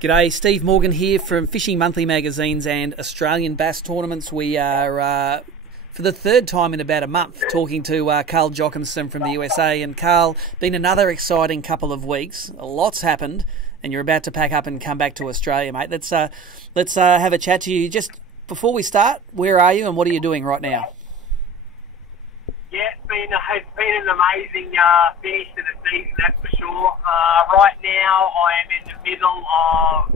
G'day, Steve Morgan here from Fishing Monthly Magazines and Australian Bass Tournaments. We are, for the third time in about a month, talking to Carl Jocumsen from the USA. And Carl, been another exciting couple of weeks. Lots happened, and you're about to pack up and come back to Australia, mate. Let's have a chat to you. Just before we start, where are you and what are you doing right now? Yeah, it's been an amazing finish to the season, that's for sure. Right now, I am in the middle of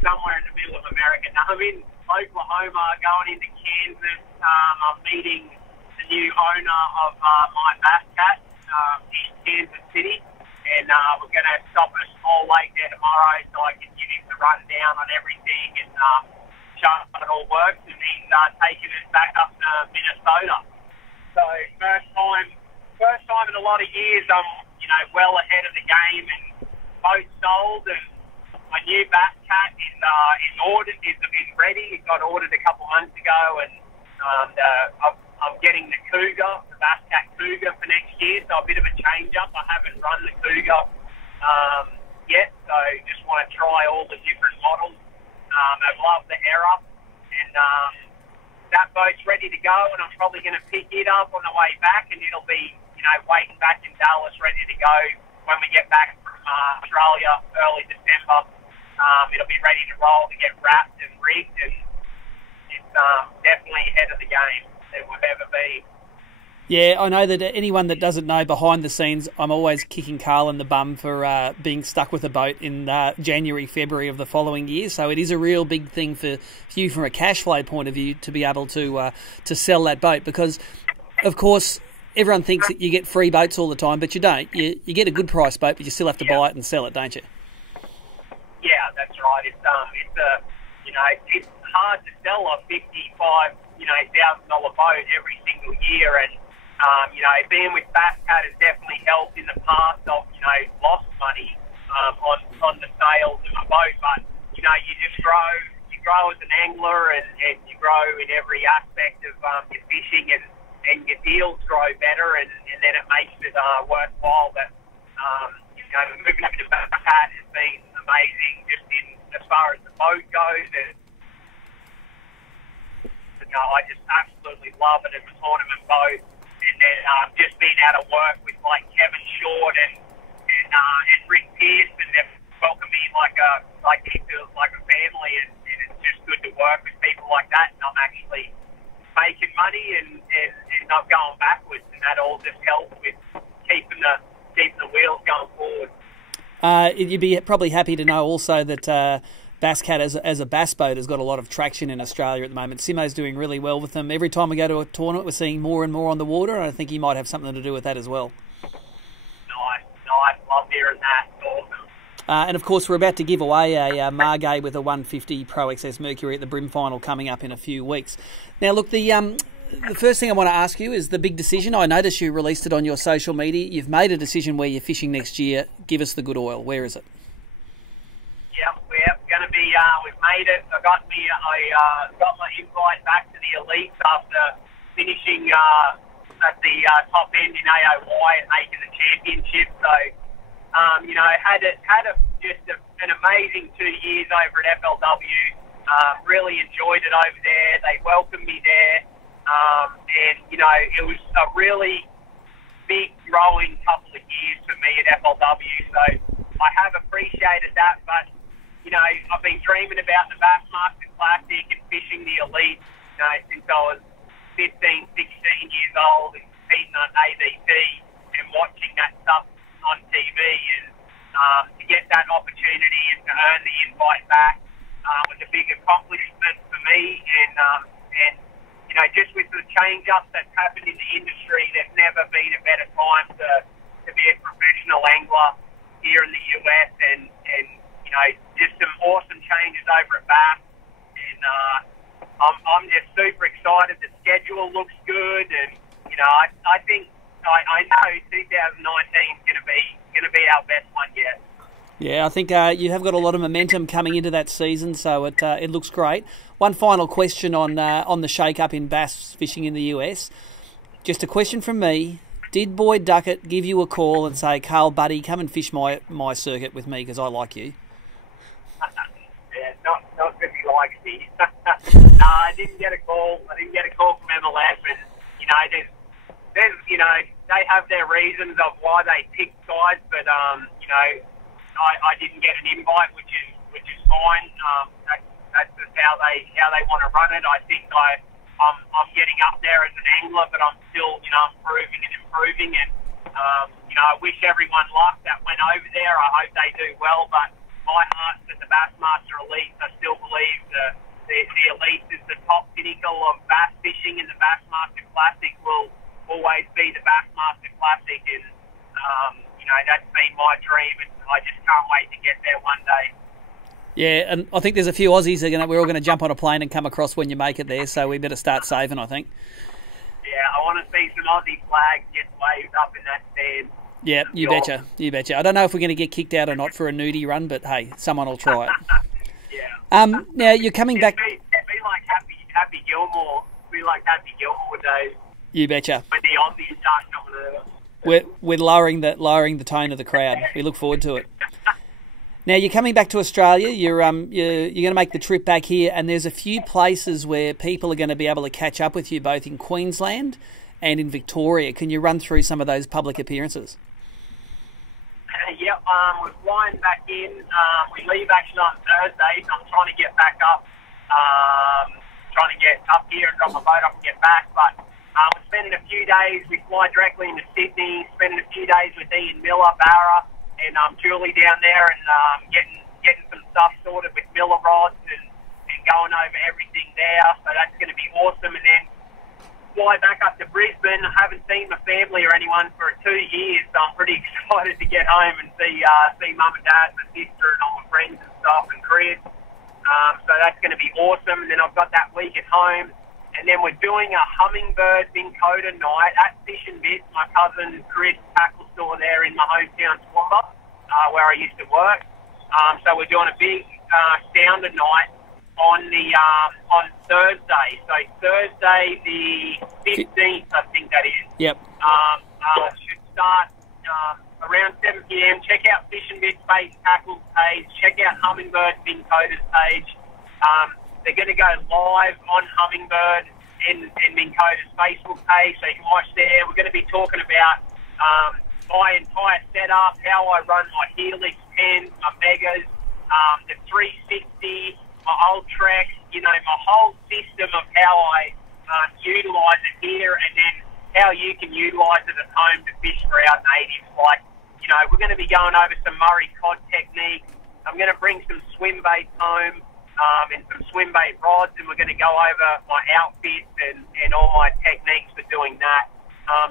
somewhere in the middle of America. Now, I'm in Oklahoma, going into Kansas. I'm meeting the new owner of my bass cat in Kansas City, and we're going to stop at a small lake there tomorrow so I can give him the rundown on everything and show him how it all works, and then taking it back up to Minnesota. So first time in a lot of years, I'm well ahead of the game, and boat sold, and my new bass cat is ordered, is ready. It got ordered a couple months ago, and I'm getting the Cougar, the bass cat Cougar for next year. So a bit of a change up. I haven't run the Cougar yet, so just want to try all the different models. I love the Era, and that boat's ready to go, and I'm probably going to pick it up on the way back, and it'll be, waiting back in Dallas, ready to go when we get back from Australia early December. It'll be ready to roll to get wrapped and rigged, and it's definitely ahead of the game it would ever be. Yeah, I know that anyone that doesn't know behind the scenes, I'm always kicking Carl in the bum for being stuck with a boat in January, February of the following year. So it is a real big thing for you from a cash flow point of view to be able to sell that boat, because, of course, everyone thinks that you get free boats all the time, but you don't. You get a good price boat, but you still have to buy it and sell it, don't you? Yeah, that's right. It's it's hard to sell a $55,000 boat every single year, and being with Bass Cat has definitely helped in the past. I've lost money on the sales of my boat, but you just grow. You grow as an angler, and you grow in every aspect of your fishing, and your deals grow better, and then it makes it worthwhile. That moving up to Bass Cat has been amazing, just in as far as the boat goes, and I just absolutely love it as a tournament boat. And then just being able to work with like Kevin Short and Rick Pierce, and they've welcomed me like a family, and it's just good to work with people like that. And I'm actually making money and not going backwards, and that all just helps with keeping the wheels going forward. You'd be probably happy to know also that Bass Cat as a bass boat has got a lot of traction in Australia at the moment. Simo's doing really well with them. Every time we go to a tournament, we're seeing more and more on the water, and I think he might have something to do with that as well. Nice. Love hearing that. Awesome. And of course, we're about to give away a Margay with a 150 Pro XS Mercury at the Brim Final coming up in a few weeks. Now, look, the first thing I want to ask you is the big decision. I noticed you released it on your social media. You've made a decision where you're fishing next year. Give us the good oil. Where is it? We're going to be. We've made it. I got my invite back to the elites after finishing at the top end in AOY and making the championship. So, had an amazing 2 years over at FLW. Really enjoyed it over there. They welcomed me there, and it was a really big growing couple of years for me at FLW. So I have appreciated that, but I've been dreaming about the Bassmaster Classic and fishing the elite, since I was 15, 16 years old, and competing on ABT and watching that stuff on TV, and to get that opportunity and to earn the invite back was a big accomplishment for me, and just with the change-ups that's happened in the industry, there's never been a better time to be a professional angler here in the US, and just some awesome changes over at Bass, and I'm just super excited. The schedule looks good, and I think I know 2019 is going to be our best one yet. Yeah, I think you have got a lot of momentum coming into that season, so it looks great. One final question on the shake-up in bass fishing in the US. Just a question from me. Did Boyd Duckett give you a call and say, Carl, buddy, come and fish my circuit with me because I like you? Yeah, not because he likes me. No, I didn't get a call. I didn't get a call from MLF, and there's they have their reasons of why they pick guys, but I didn't get an invite, which is fine. That's just how they want to run it. I think I'm getting up there as an angler, but I'm still improving and improving, and I wish everyone luck that went over there. I hope they do well, but my heart's at the Bassmaster Elite. I still believe the Elite is the top pinnacle of bass fishing, and the Bassmaster Classic will always be the Bassmaster Classic, and that's been my dream, and I just can't wait to get there one day. Yeah, and I think there's a few Aussies we're all going to jump on a plane and come across when you make it there, so we better start saving, I think. Yeah, I want to see some Aussie flags get waved up in that stand. Yeah, you betcha. I don't know if we're going to get kicked out or not for a nudie run, but hey, someone will try it. Yeah. Now you're coming back. It'd be like Happy Gilmore. It'd be like Happy Gilmore days. You betcha. When the Aussies start coming over. We're lowering the tone of the crowd. We look forward to it. Now you're coming back to Australia. You're going to make the trip back here, and there's a few places where people are going to be able to catch up with you, both in Queensland and in Victoria. Can you run through some of those public appearances? Yep, we're flying back in. We leave actually on Thursday, so I'm trying to get back up, trying to get up here and drop my boat off and get back. But we're spending a few days. We fly directly into Sydney, spending a few days with Ian Miller, Barra, and Julie down there, and getting some stuff sorted with Miller rods and going over everything there. So that's going to be awesome. And then fly back up to Brisbane. I haven't seen my family or anyone for 2 years, so I'm pretty excited to get home and see mum and dad, my sister, and all my friends and stuff, and Chris. So that's going to be awesome. And then I've got that week at home, and then we're doing a hummingbird Minn Kota night at Fish and Bits, my cousin Chris tackle store there in my hometown Toowoomba, where I used to work. So we're doing a big sounder night on Thursday. So Thursday the 15th, I think that is. Yep. Should start around 7 p.m. Check out Fish and Bits Bait Tackles page. Check out Hummingbird Minn Kota's page. They're going to go live on Hummingbird and Minn Kota's Facebook page, so you can watch there. We're going to be talking about my entire setup, how I run my Helix 10, my Megas, the 360, my Ultrex, my whole system of how I utilise it here, and then how you can utilise it at home to fish for our natives. Like, we're going to be going over some Murray cod techniques. I'm going to bring some swim baits home and some swim bait rods, and we're going to go over my outfits and all my techniques for doing that.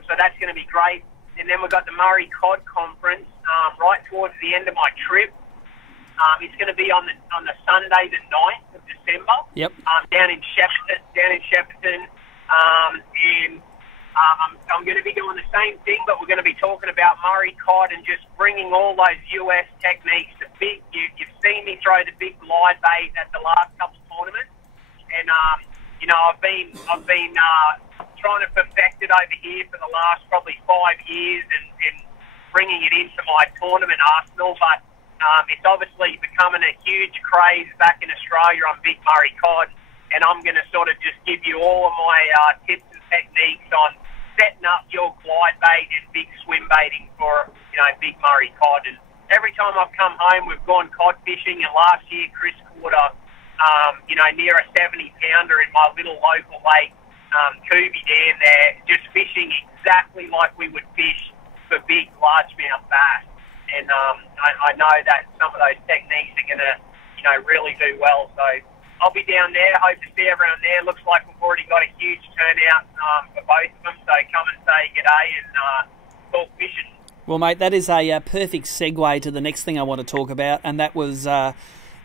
So that's going to be great. And then we've got the Murray Cod Conference right towards the end of my trip. It's going to be on the Sunday, the 9th of December. Yep. Down in Shepparton. And I'm going to be doing the same thing, but we're going to be talking about Murray cod and just bringing all those US techniques. You've seen me throw the big glide bait at the last couple of tournaments, and I've been trying to perfect it over here for the last probably 5 years and bringing it into my tournament arsenal, but it's obviously becoming a huge craze back in Australia on big Murray cod, and I'm going to sort of just give you all of my tips and techniques on setting up your glide bait and big swim baiting for big Murray cod. And every time I've come home, we've gone cod fishing, and last year Chris caught near a 70-pounder in my little local lake, Kubi Dam there, just fishing exactly like we would fish for big largemouth bass. And I know that some of those techniques are going to, really do well. So I'll be down there. Hope to see everyone there. Looks like we've already got a huge turnout for both of them. So come and say g'day and talk fishing. Well, mate, that is a perfect segue to the next thing I want to talk about, and that was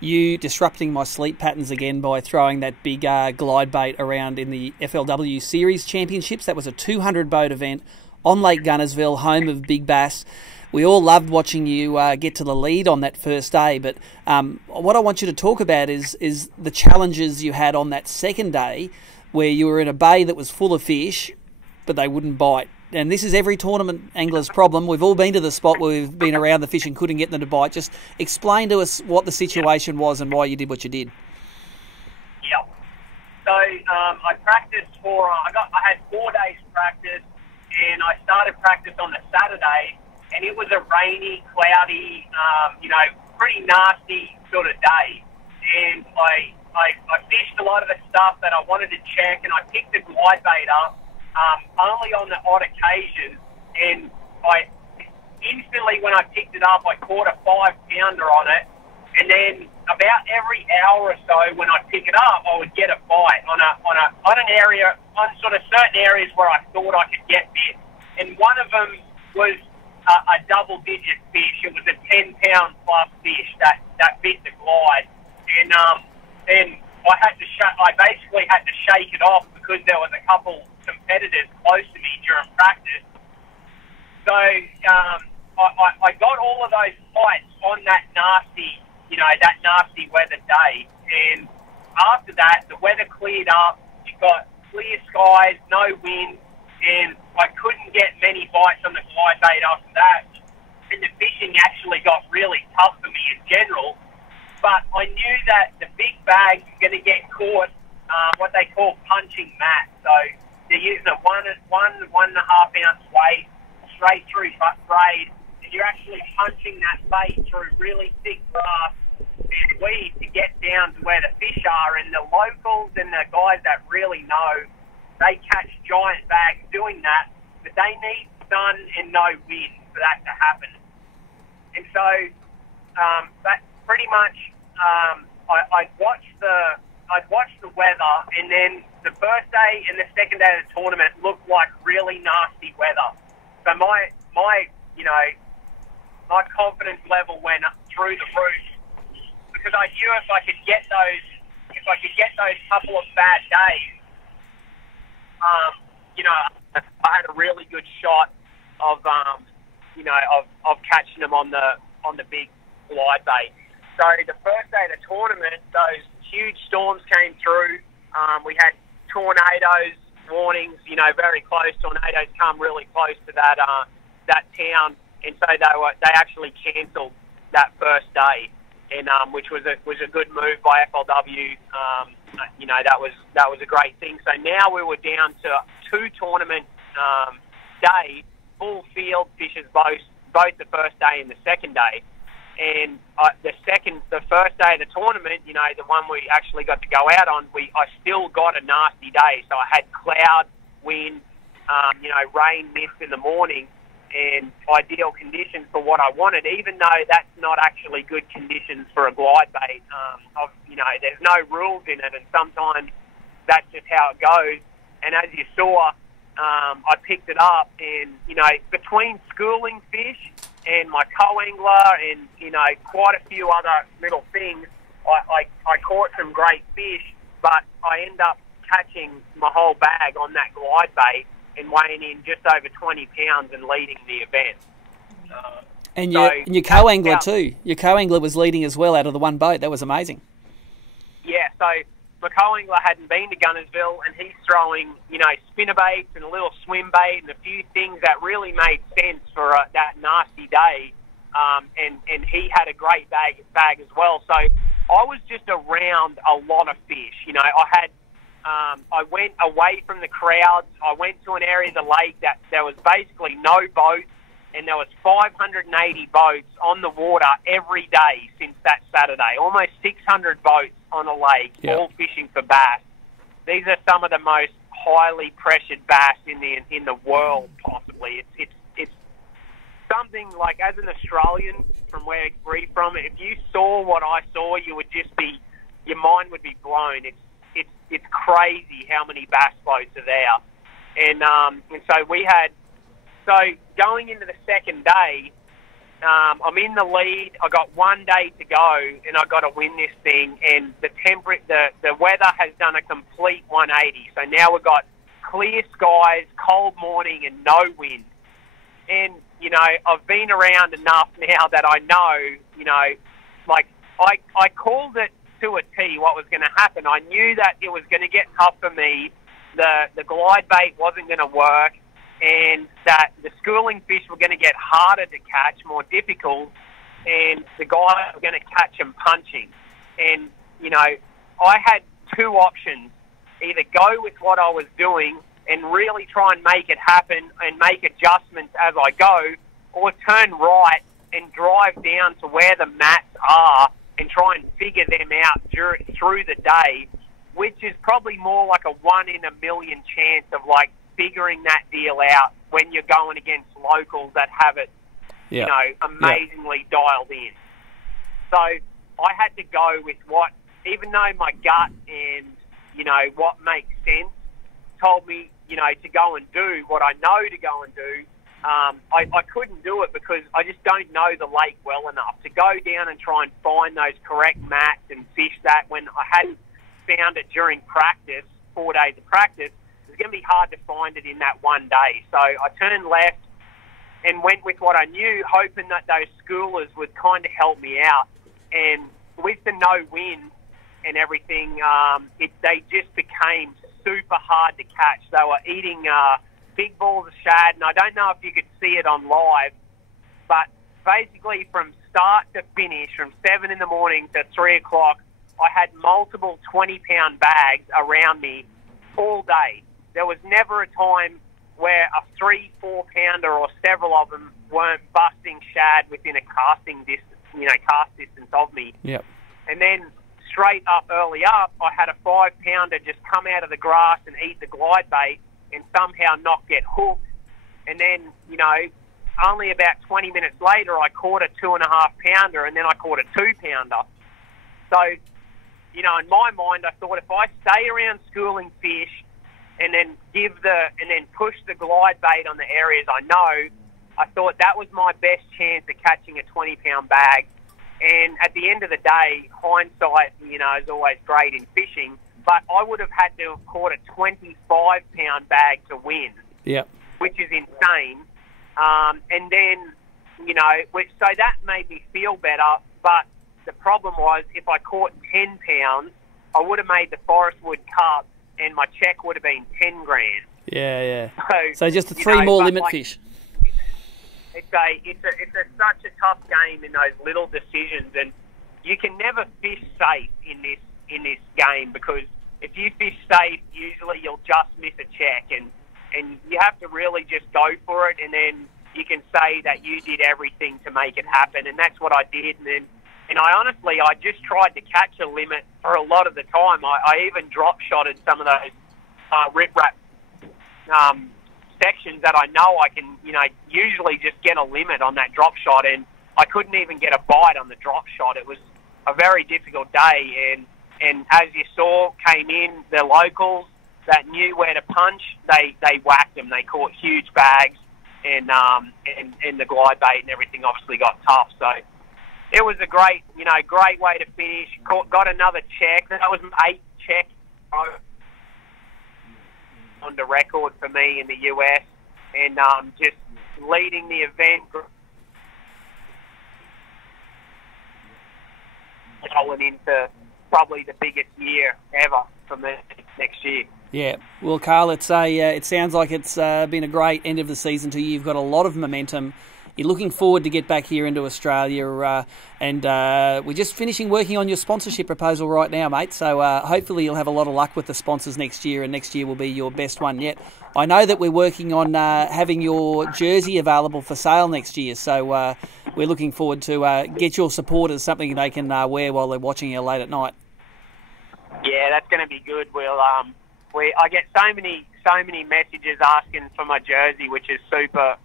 you disrupting my sleep patterns again by throwing that big glide bait around in the FLW Series Championships. That was a 200-boat event on Lake Guntersville, home of Big Bass. We all loved watching you get to the lead on that first day, but what I want you to talk about is the challenges you had on that second day, where you were in a bay that was full of fish, but they wouldn't bite. and this is every tournament angler's problem. We've all been to the spot where we've been around the fish and couldn't get them to bite. Just explain to us what the situation was and why you did what you did. Yeah. So I practiced I had 4 days practice, and I started practice on the Saturday, and it was a rainy, cloudy, pretty nasty sort of day. And I fished a lot of the stuff that I wanted to check, and I picked the glide bait up only on the odd occasion. And I instantly, when I picked it up, I caught a 5-pounder on it. And then about every hour or so, when I pick it up, I would get a bite on sort of certain areas where I thought I could get bit. And one of them was a double-digit fish. It was a 10-pound plus fish that bit the glide. And then I basically had to shake it off because there was a couple competitors close to me during practice. So I got all of those bites on that nasty weather day. And after that, the weather cleared up. You got clear skies, no wind, and I couldn't get many bites on the glide bait after that. And the fishing actually got really tough for me in general. But I knew that the big bags were going to get caught, what they call punching mat. So they're using a 1.5 ounce weight straight through braid, and you're actually punching that bait through really thick grass and weed to get down to where the fish are. And the locals and the guys that really know, they catch giant bags doing that, but they need sun and no wind for that to happen. And so that pretty much, I'd watch the weather, and then the first day and the second day of the tournament looked like really nasty weather. So my confidence level went up through the roof, because I knew if I could get those couple of bad days, I had a really good shot of catching them on the big glide bait. So the first day of the tournament, those huge storms came through. We had tornadoes warnings. Very close. Tornadoes come really close to that town, and so they actually cancelled that first day, and which was a good move by FLW. That was a great thing. So now we were down to 2 tournament days, full field fishes both the first day and the second day. And the first day of the tournament, the one we actually got to go out on, I still got a nasty day. So I had cloud, wind, rain, mist in the morning, and ideal conditions for what I wanted, even though that's not actually good conditions for a glide bait. There's no rules in it, and sometimes that's just how it goes. And as you saw, I picked it up, and, between schooling fish and my co-angler and, quite a few other little things, I caught some great fish, but I end up catching my whole bag on that glide bait and weighing in just over 20 pounds and leading the event. And your co-angler too. Your co-angler was leading as well out of the one boat. That was amazing. Yeah, so my co-angler hadn't been to Guntersville, and he's throwing, spinnerbaits and a little swim bait and a few things that really made sense for that nasty day. And he had a great bag as well. So I was just around a lot of fish. I went away from the crowds. I went to an area of the lake that there was basically no boats, and there was 580 boats on the water every day since that Saturday. Almost 600 boats on a lake, all fishing for bass. These are some of the most highly pressured bass in the world, possibly. It's something like, as an Australian, from where we're from, if you saw what I saw, your mind would be blown. It's crazy how many bass boats are there, and so going into the second day, I'm in the lead. I got 1 day to go, and I got to win this thing. And the weather has done a complete 180. So now we've got clear skies, cold morning, and no wind. And I've been around enough now that I know, I called it to a T what was going to happen. I knew that it was going to get tough for me. The glide bait wasn't going to work, and that the schooling fish were going to get harder to catch, more difficult, and the guys were going to catch them punching. And, you know, I had two options: either go with what I was doing and really try and make it happen and make adjustments as I go, or turn right and drive down to where the mats are and try and figure them out through the day, which is probably more like a 1 in a million chance of like figuring that deal out when you're going against locals that have it, you know, amazingly dialed in. So I had to go with what, even though my gut and, you know, what makes sense told me, you know, to go and do what I know to go and do, I couldn't do it because I just don't know the lake well enough to go down and try and find those correct mats and fish that when I hadn't found it during practice, 4 days of practice. It's going to be hard to find it in that one day. So I turned left and went with what I knew, hoping that those schoolers would kind of help me out. And with the no wind and everything, they just became super hard to catch. They were eating big balls of shad, and I don't know if you could see it on live, but basically from start to finish, from 7 in the morning to 3 o'clock, I had multiple 20-pound bags around me all day. There was never a time where a 3-4 pounder or several of them weren't busting shad within a cast distance of me. Yep. And then straight up early up, I had a 5-pounder just come out of the grass and eat the glide bait and somehow not get hooked. And then, you know, only about 20 minutes later, I caught a 2.5 pounder, and then I caught a 2 pounder. So, you know, in my mind, I thought if I stay around schooling fish and then push the glide bait on the areas I know, I thought that was my best chance of catching a 20-pound bag. And at the end of the day, hindsight, you know, is always great in fishing, but I would have had to have caught a 25-pound bag to win, which is insane. And then, you know, so that made me feel better, but the problem was if I caught 10 pounds, I would have made the Forestwood Cup and my check would have been 10 grand. Yeah. So just the three more limit fish. It's such a tough game in those little decisions, and you can never fish safe in this game, because if you fish safe, usually you'll just miss a check, and you have to really just go for it, and then you can say that you did everything to make it happen, and that's what I did. And I honestly, I just tried to catch a limit for a lot of the time. I even drop-shotted some of those rip-rap sections that I know I can, you know, usually just get a limit on that drop shot, and I couldn't even get a bite on the drop shot. It was a very difficult day, and as you saw, came in the locals that knew where to punch. They whacked them. They caught huge bags, and the glide bait and everything obviously got tough. So it was a great way to finish. Got another check. That was my 8th check on the record for me in the US, and just leading the event, rolling into probably the biggest year ever for me next year. Yeah, well, Carl, it sounds like it's been a great end of the season to you. You've got a lot of momentum. You're looking forward to get back here into Australia, and we're just finishing working on your sponsorship proposal right now, mate. So hopefully you'll have a lot of luck with the sponsors next year, and next year will be your best one yet. I know that we're working on having your jersey available for sale next year, so we're looking forward to get your supporters something they can wear while they're watching you late at night. Yeah, that's going to be good. I get so many messages asking for my jersey, which is super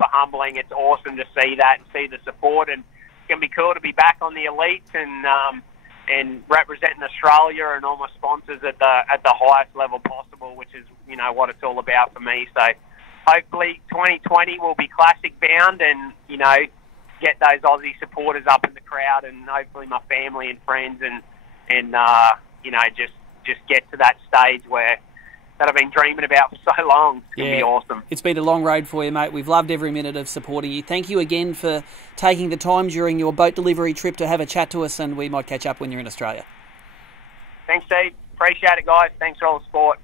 humbling. It's awesome to see that and see the support, and it's going to be cool to be back on the elites and representing Australia and all my sponsors at the highest level possible, which is, you know, what it's all about for me. So hopefully 2020 will be classic bound, and, you know, get those Aussie supporters up in the crowd, and hopefully my family and friends, and you know, just get to that stage that I've been dreaming about for so long. It's going to be awesome. It's been a long road for you, mate. We've loved every minute of supporting you. Thank you again for taking the time during your boat delivery trip to have a chat to us, and we might catch up when you're in Australia. Thanks, Steve. Appreciate it, guys. Thanks for all the support.